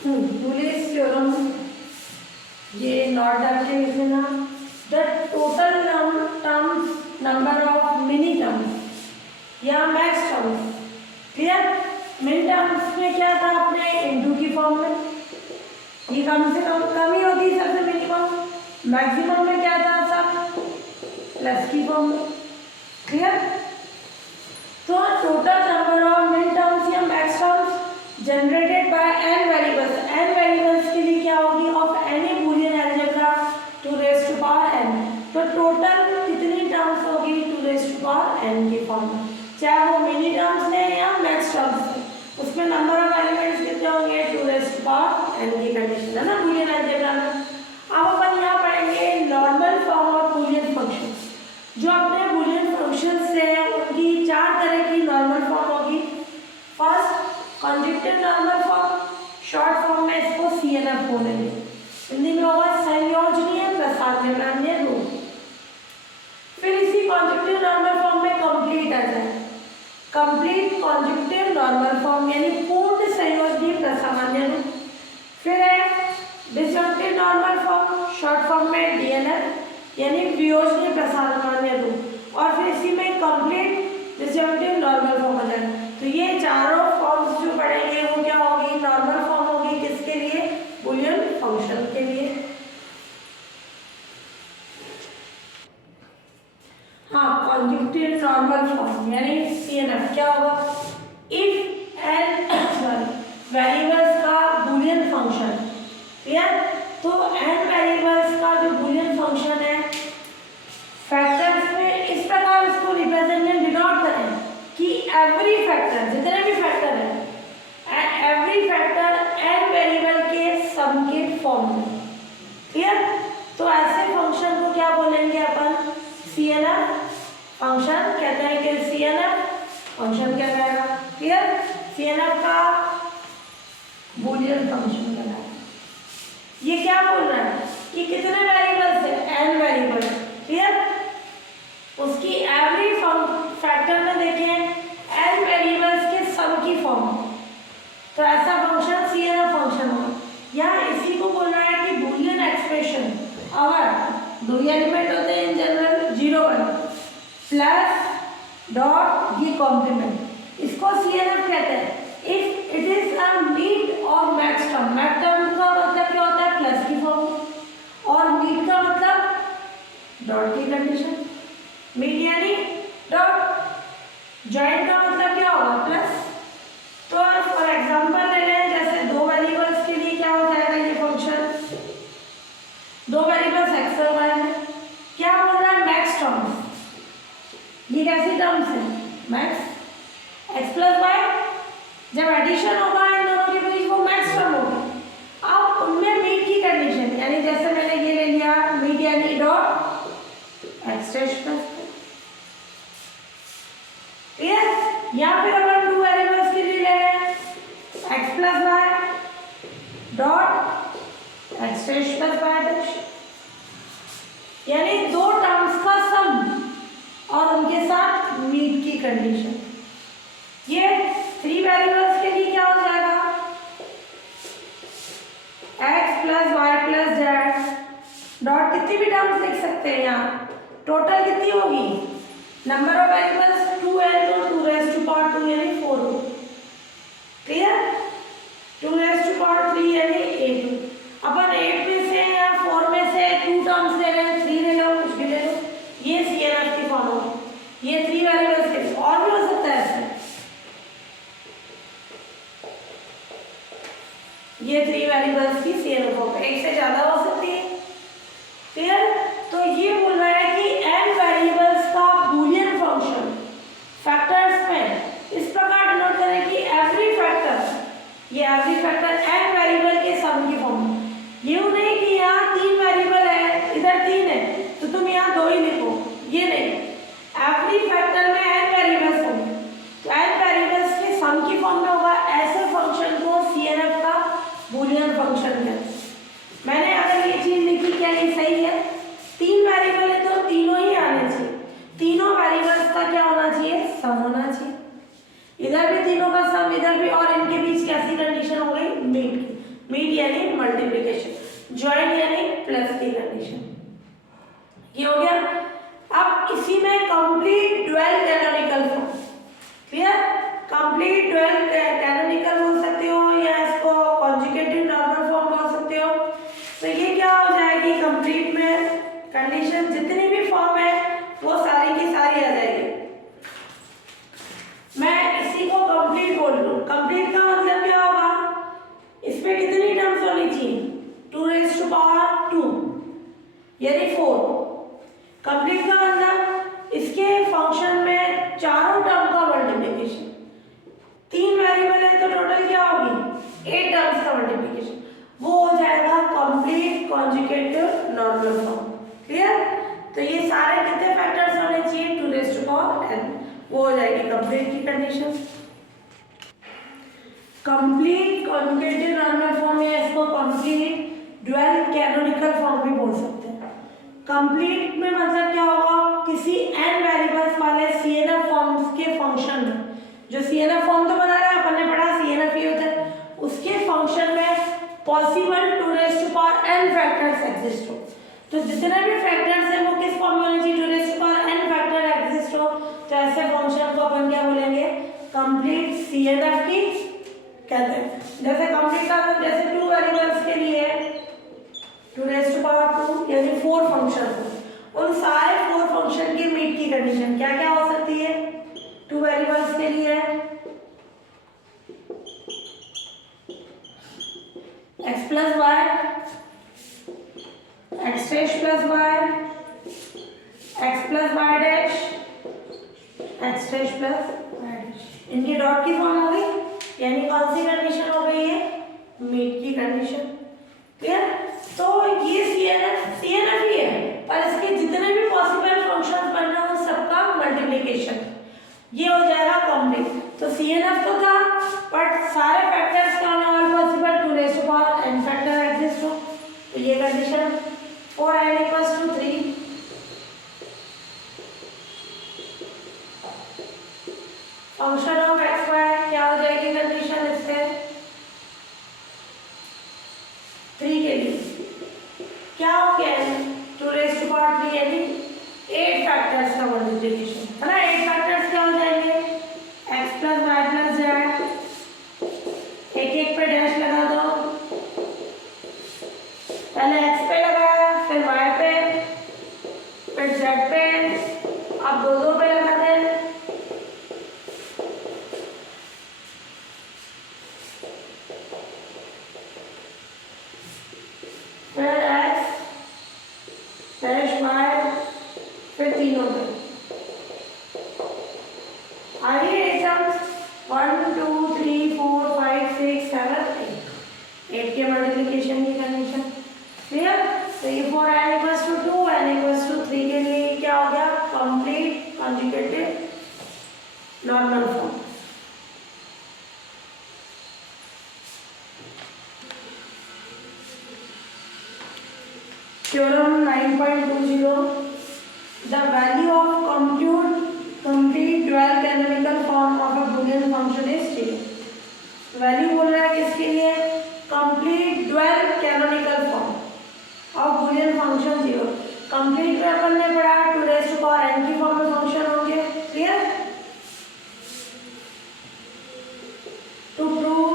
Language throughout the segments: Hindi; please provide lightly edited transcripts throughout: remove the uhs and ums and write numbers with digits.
बुलियस थ्योरम, ये नॉट डाल के लिख लेना। The total terms number of mini terms या max terms. Clear? Mini terms में क्या था अपने इनटू की फॉर्म में, ये कम से कम ही होती है सबसे मिनिमम। मैक्सिमम में क्या था सब प्लस की फॉर्म में। क्लियर? तो total number of min terms या max terms generated by n variables, n variables के लिए क्या होगी of any Boolean algebra two raise to power n। तो टोटल कितनी टर्म्स होगी two raise to power n की फॉर्म में, चाहे वो मिनी टर्म्स है या मैक्स टर्म्स है, उसमें नंबर ऑफ एलिमेंट्स कितने होंगे two raise to power n की कंडीशन है ना बूलियन अलजेब्रा में। अब अपन यहाँ पढ़ेंगे normal form of Boolean functions. जो अपने बूलियन फंक्शंस है उनकी चार तरह की नॉर्मल फॉर्म होगी। First conjunctive normal form, short form में इसको CNF बोलेंगे, हिंदी में होगा संयोजनीय प्रसारणान्य रूप। फिर इसी कॉन्जुगेटिव नॉर्मल फॉर्म में कंप्लीट आ जाए, कंप्लीट कॉन्जुगेटिव नॉर्मल फॉर्म यानी पूर्ण संयोजनीय प्रसारणान्य रूप। फिर है डिसजंक्टिव नॉर्मल फॉर्म, शॉर्ट फॉर्म में DNF यानी वियोजनीय प्रसारणान्य रूप। और फिर इसी में कंप्लीट डिसजंक्टिव नॉर्मल फॉर्म आ जाए। तो ये चारों फॉर्म्स जो पढ़ेंगे वो क्या होगी नॉर्मल फॉर्म होगी, किसके लिए बूलियन फंक्शन के लिए। हाँ, कॉन्जुगेटिव नॉर्मल फॉर्म यानी CNF क्या होगा, इफ n वेरिएबल्स का बूलियन फंक्शन। क्लियर? तो n वेरिएबल्स का जो बूलियन फंक्शन है फैक्टर्स में इस प्रकार इसको रिप्रेजेंट डिनोट करें कि एवरी फैक्टर, जितने भी फैक्टर है एवरी फैक्टर n वेरिएबल के सम के फॉर्म में। क्लियर? तो ऐसे फंक्शन को क्या बोलेंगे अपन CNF फंक्शन कहते हैं कि CNF फंक्शन क्या कहेगा। क्लियर? CNF का बूलियन फंक्शन कहलाएगा। ये क्या बोल रहा है कि कितने वेरिएबल्स है n वेरिएबल्स। क्लियर? उसकी एवरी फैक्टर में देखें n वेरिएबल्स के सम की फॉर्म, तो ऐसा फंक्शन CNF फंक्शन होगा। यहाँ इसी को बोल रहा है कि बूलियन एक्सप्रेशन अगर दो एलिमेंट होते हैं इन जनरल 0 1 प्लस डॉट ये कॉम्प्लीमेंट, इसको CNF कहते हैं। If it is a meet और मैक्स टर्म, मैक्स टर्म का मतलब क्या होता है प्लस की फॉर्म और मीट का मतलब डॉट की कंडीशन। मीट यानी डॉट, जॉइंट का मतलब क्या होगा प्लस। तो फॉर एग्जांपल ले लें जैसे दो वेरिएबल्स के लिए क्या हो जाएगा ये फंक्शन, दो वेरिएबल्स x और y में क्या बोल रहा है मैक्स टर्म्स। ये कैसी टर्म्स है मैक्स x प्लस वाई, जब एडिशन होगा इन दोनों के बीच वो मैक्स टर्म होगी। अब उनमें मीट की कंडीशन यानी जैसे मैंने ये ले लिया मीट यानी डॉट x डैश प्लस, या फिर अपन टू वेरिएबल्स के लिए ले लें x plus y dot x dash plus y dash, यानी दो टर्म्स का सम और उनके साथ मीट की कंडीशन। ये थ्री वेरिएबल्स के लिए क्या हो जाएगा x plus y plus z dot कितनी भी टर्म्स लिख सकते हैं। यहाँ टोटल कितनी होगी नंबर ऑफ वेरिएबल्स 2n तो 2 रेज़ टू पावर 2 यानी 4 हो। क्लियर? 2 रेज़ टू पावर 3 यानी 8। अपन 8 में से या 4 में से 2 टर्म्स ले रहे हैं, 3 ले लो कुछ भी ले लो, ये CNF की फॉर्म होगी। ये 3 वेरिएबल्स के और भी हो सकता है ऐसे, ये 3 वेरिएबल्स की CNF फॉर्म, एक से ज्यादा हो सकती है। क्लियर? तो ये बोल रहा है कि n वेरिएबल्स का बूलियन फंक्शन फैक्टर्स में इस प्रकार डिनोट करें कि एवरी फैक्टर, ये एवरी फैक्टर n वेरिएबल के सम की फॉर्म। ये नहीं कि यहाँ 3 वेरिएबल है इधर 3 है तो तुम यहाँ 2 ही लिखो, ये नहीं, एवरी फैक्टर में n वेरिएबल्स होंगे तो n वेरिएबल्स के सम की फॉर्म में होगा। ऐसे फंक्शन को CNF का बूलियन फंक्शन कहते हैं। मैंने अगर ये चीज लिखी क्या ये सही है, 3 वेरिएबल है तो तीनों ही आने चाहिए, तीनों वेरिएबल्स का क्या होना चाहिए सम होना चाहिए। इधर भी तीनों का सम, इधर भी, और इनके बीच कैसी कंडीशन हो गई मीट की। यानी मल्टीप्लिकेशन, ज्वाइन यानी प्लस की कंडीशन। ये हो गया। अब इसी में complete dual canonical form, clear? Complete dual canonical बोल सकते हो या इसको कॉन्जुगेटिव नॉर्मल फॉर्म बोल सकते हो। तो ये क्या हो जाएगी, कंप्लीट में कंडीशन जितनी भी फॉर्म है वो सारी की सारी आ जाएगी। मैं इसी को कंप्लीट बोल लूँ, कंप्लीट का मतलब क्या होगा, इसमें कितनी टर्म्स होनी चाहिए, 2⁻², यानी 4। कंप्लीट का मतलब इसके फंक्शन में चारों टर्म का मल्टीप्लिकेशन, 3 वेरिएबल है तो टोटल क्या होगी 8 टर्म्स का मल्टीप्लिकेशन, वो हो जाएगा complete conjugative normal form. Clear? तो ये सारे कितने फैक्टर्स होने चाहिए, 2⁻n, वो हो जाएगी कंप्लीट की condition. Complete conjugative normal form या इसको कंप्लीट ड्यूअल कैनोनिकल फॉर्म भी बोल सकते हैं। कंप्लीट में मतलब क्या होगा, किसी n वेरिएबल्स वाले CNF फॉर्म्स के फंक्शन में, जो CNF फॉर्म तो बना रहा है अपन ने पढ़ा, CNF ये होता है, उसके फंक्शन में पॉसिबल 2⁻n फैक्टर्स एग्जिस्ट हो। तो जितने भी फैक्टर्स हैं वो किस फॉर्म में होने चाहिए, 2⁻n फैक्टर एग्जिस्ट हो। तो ऐसे फंक्शन को अपन क्या बोलेंगे, कंप्लीट CNF की कहते हैं। जैसे कंप्लीट का जैसे 2 वेरिएबल्स के लिए 2⁻² यानी 4 फंक्शन, उन सारे 4 फंक्शन के मीट की कंडीशन क्या क्या हो सकती है, 2 वेरिएबल्स के लिए x plus y, x dash plus y, x plus y dash, x dash plus y dash, इनकी डॉट की फॉर्म हो गई, यानी कौन सी कंडीशन हो गई है, मीट की कंडीशन। क्लियर? तो ये CNF ही है, पर इसके जितने भी पॉसिबल फंक्शंस बन रहे हैं उन सबका मल्टीप्लिकेशन, ये हो जाएगा कंप्लीट। तो CNF तो था, बट सारे फैक्टर्स का होने वाले पॉसिबल 2⁻n फैक्टर एग्जिस्ट हो, तो ये condition 4n = 3। Function of x y क्या हो जाएगी कंडीशन इससे, 3 के लिए क्या हो गया, 2⁻³ यानी 8 फैक्टर्स का मल्टीप्लिकेशन है ना। 8 फैक्टर्स क्या हो जाएंगे, x plus y plus z, एक एक पे डैश लगा दो, पहले x पे लगाया, फिर y पे, फिर z पे, अब दो पे लगा दें, फिर x डैश y, फिर तीनों पे आइए एकदम 1 2 3 4 5 6 7 8 के मल्टीप्लिकेशन की कंडीशन। क्लियर? तो ये 4n = 2, n = 3 के लिए क्या हो गया, complete conjugative normal form. Theorem 9.20, the value of complete dual canonical form of a Boolean function is 0। Value बोल रहा है किसके लिए, complete dual canonical form of Boolean function 0। Complete में अपन ने पढ़ा 2⁻n की फॉर्म में फंक्शन होंगे। Clear? To prove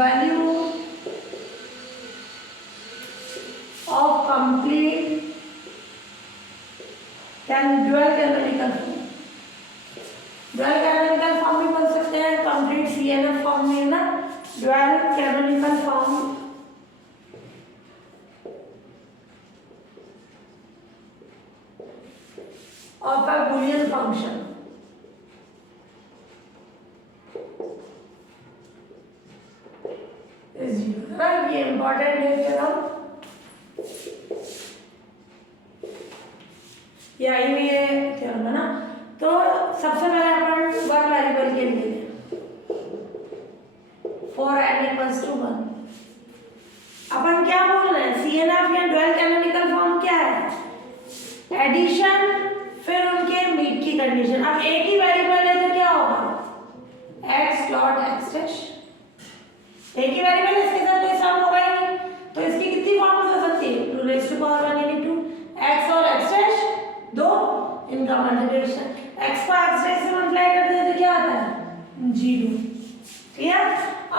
value of complete dual canonical form, dual canonical form भी बोल सकते हैं, complete CNF फॉर्म में ना, dual canonical form of a Boolean function is 0। ये important है थ्योरम, ये आई हुई है थ्योरम है ना। तो सबसे पहले अपन 1 वेरिएबल के लिए 4n = 1, अपन क्या बोल रहे हैं, CNF या ड्यूअल कैनोनिकल फॉर्म क्या है, एडिशन फिर उनके मीट की कंडीशन। अब एक ही वेरिएबल है तो क्या होगा, x डॉट x डैश, एक ही वेरिएबल है, इसके साथ कोई सम होगा ही नहीं, तो इसकी कितनी फॉर्म्स हो सकती है, 2 raised to power 1 यानी 2, x और x डैश दो, इनका मल्टीप्लिकेशन, x को x डैश से मल्टीप्लाई करते हैं तो क्या आता है 0। क्लियर।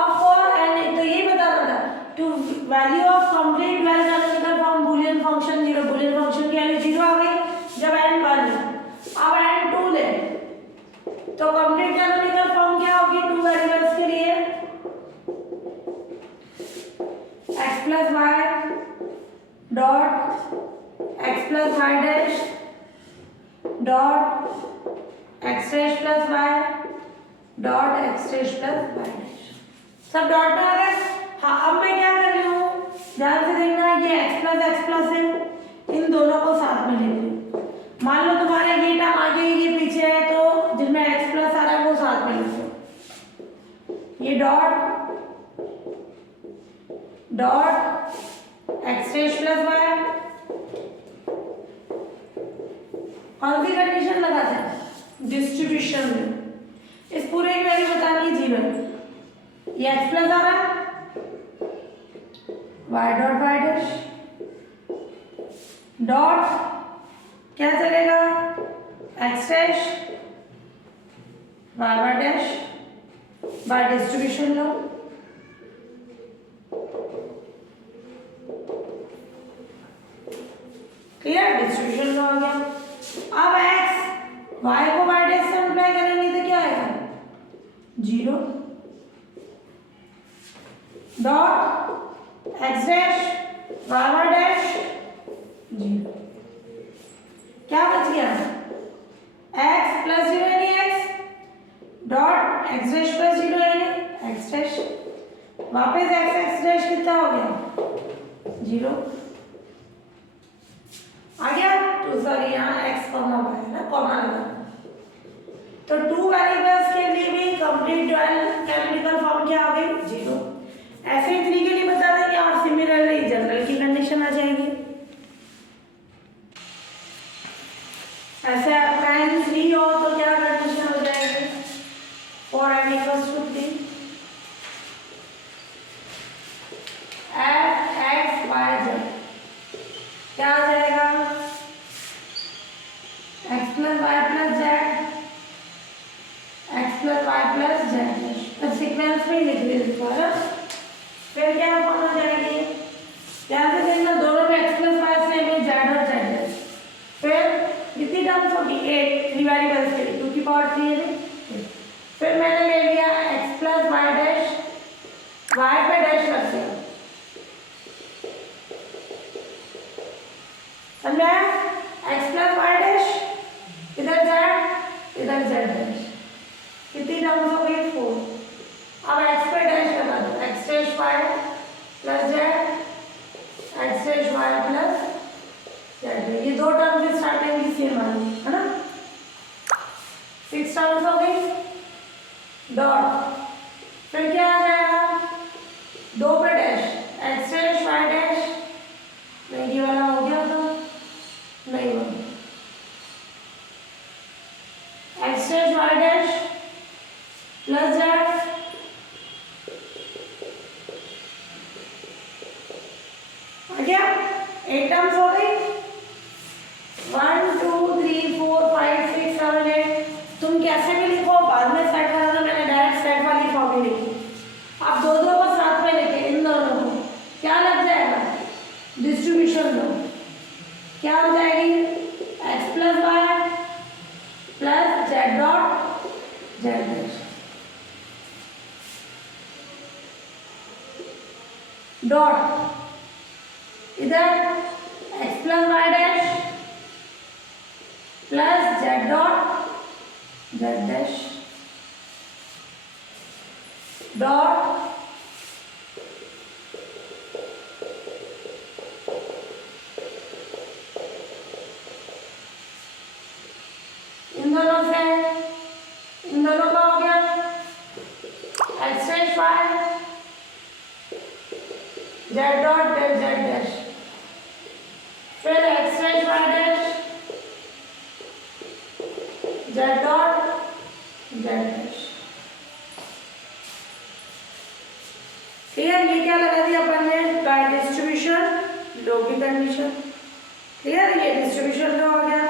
अब फॉर एन, तो ये बता रहा था two value of complete well canonical form Boolean function 0, Boolean function की वैल्यू 0 आ गई जब n 1 है। अब n 2 ले तो कंप्लीट कैनोनिकल फॉर्म क्या होगी, 2 वेरिएबल्स के लिए x plus y dot x plus y dash dot x dash plus y dot x dash plus y dash, सब डॉट में आ गए। हाँ, अब मैं क्या कर रही हूँ, ध्यान से देखना, ये x plus है, इन दोनों को साथ में ले रही हूँ। मान लो तुम्हारे ये टर्म आगे ये पीछे है, तो जिनमें x प्लस आ रहा है वो साथ में ले लो, ये dot dot x dash plus y, कौन सी कंडीशन लगाते हैं डिस्ट्रीब्यूशन में, इस पूरे की वैल्यू बतानी है 0, ये x प्लस आ रहा है y dot y dash dot क्या चलेगा x dash y dash by distribution law, clear, distribution law आ गया। अब x y को y डैश से मल्टीप्लाई करेंगे तो क्या आएगा 0 dot x dash y dash 0, क्या बच गया x प्लस 0 यानी x dot x dash plus 0 यानी x डैश, वापस x डैश कितना हो गया 0 आ गया, तो सॉरी यहाँ x कॉमा y है ना, कॉमा लगा, तो 2 वेरिएबल्स के लिए भी कंप्लीट ड्यूअल कैनोनिकल फॉर्म क्या आ गई 0। ऐसे ही तरीके नहीं बता देंगे और सिमिलरली जनरल की कंडीशन आ जाएगी। ऐसे आपका n 3 हो तो क्या कंडीशन हो जाएगी, for n equals to 3 f x y z क्या आ जाएगा x plus y plus z, x plus y plus z, तो सीक्वेंस में लिख दीजिए। फिर क्या फॉर्म हो जाएगी, ध्यान से देखना, दोनों में x प्लस y सेम है, z और z है, फिर कितनी टर्म्स होगी 8, 3 वेरिएबल्स के लिए 2 की पावर 3 है, फिर मैंने ले लिया x plus y dash, y पे डैश कर दिया, समझा, x प्लस y डैश इधर z इधर z डैश, कितनी टर्म्स हो गई 4। अब x पे डैश लगा दो, x dash y plus z x dash y plus z, ये दो टर्म्स स्टार्टिंग की सेम वाली है ना, 6 टर्म्स हो गई डॉट, फिर क्या आ जाएगा 2 पे dash x dash y dash, नहीं ये वाला हो गया तो नहीं हुआ, x dash y dash plus z आ गया, 8 टर्म्स हो गई, 1 2 3 4 5 6 7 8, तुम कैसे भी लिखो, बाद में सेट करा तो मैंने डायरेक्ट सेट वाली फॉर्म ही लिखी। अब दो दो को साथ में लेके इन दोनों को क्या लग जाएगा डिस्ट्रीब्यूशन लो, क्या हो जाएगी x plus y plus z dot z dash dot इधर x plus y dash plus z dot z dash dot in दोनों से इन दोनों का हो गया x dash y z dot z dash, फिर x dash y dash z dot z dash, clear, ये क्या लगा दिया अपन ने, बाय डिस्ट्रीब्यूशन लो की कंडीशन। क्लियर, ये डिस्ट्रीब्यूशन लो हो गया।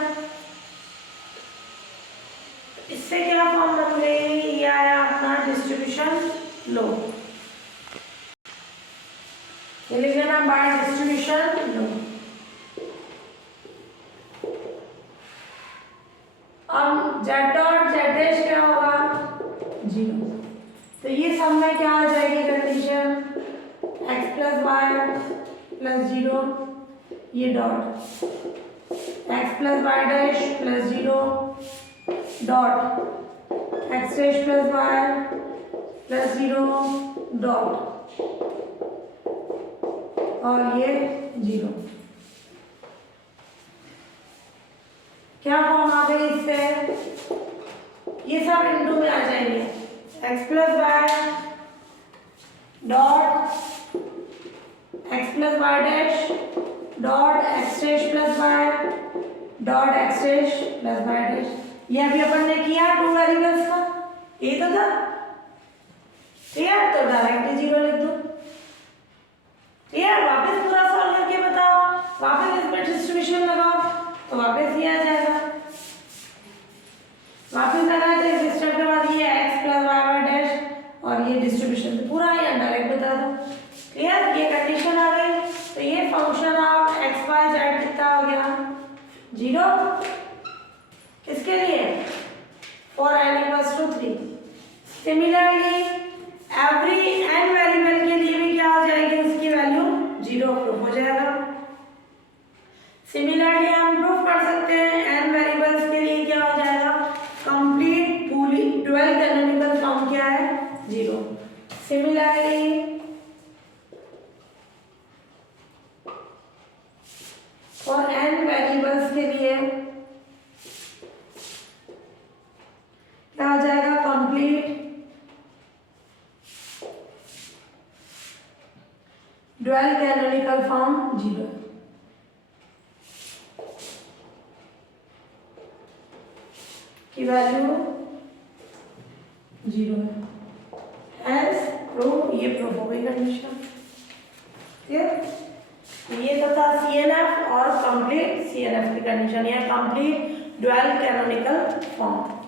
इससे क्या फॉर्म बन गई, ये आया अपना डिस्ट्रीब्यूशन लो। ये लिख लेना बाय डिस्ट्रीब्यूशन लो। अब जेड डॉट जेड डैश क्या होगा, 0। तो ये सब में क्या आ जाएगी condition, x plus y plus 0, ये dot x plus y dash plus 0 dot x dash plus y plus 0 dot, और ये 0। क्या फॉर्म आ गई इससे, ये सब इंटू में आ जाएंगे, x plus y dot x plus y dash dot x dash plus y dot x dash plus y dash. ये अभी अपन ने किया 2 वेरिएबल्स का, ये तो था। क्लियर, तो डायरेक्ट 0 लिख दो। क्लियर, वापस पूरा सॉल्व करके बताओ, वापस इसमें डिस्ट्रीब्यूशन लगाओ तो वापस ये आ जाएगा। वापस लगाते हैं इस स्टेप के बाद, ये x plus y y dash और ये डिस्ट्रीब्यूशन पूरा ये डायरेक्ट बता दो। क्लियर, ये कंडीशन आ गई। तो ये function of x y z कितना हो गया, 0। किसके लिए, for n equals to 3। Similarly every n variable के लिए भी क्या हो जाएगी, उसकी वैल्यू 0 प्रूफ हो जाएगा। सिमिलरली हम प्रूफ कर सकते हैं n वेरिएबल्स के लिए क्या हो जाएगा, complete fully dual canonical form क्या है, 0। सिमिलरली फॉर n वेरिएबल्स के लिए क्या हो जाएगा, कंप्लीट डुअल कैनोनिकल फॉर्म 0। की वैल्यू 0 है। एल्स प्रूफ, ये प्रूफ हो गई कंडीशन। क्लियर, ये तो था CNF और कंप्लीट CNF की कंडीशन, या कंप्लीट डुअल कैनोनिकल फॉर्म।